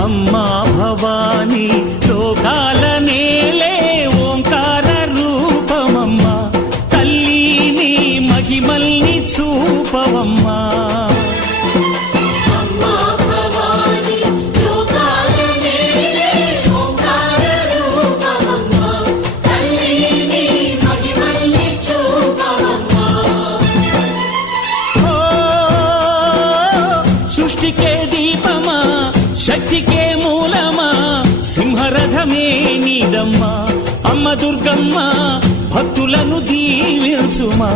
అమ్మా భవానీ లోకాల నేలే ఓంకార రూపమమ్మా తల్లి నీ మహిమల్ని చూపవమ్మా సృష్టికే దీపమా శక్తికే మూలమా సింహరథమే నీదమ్మా అమ్మ దుర్గమ్మ భక్తులను దీవించుమా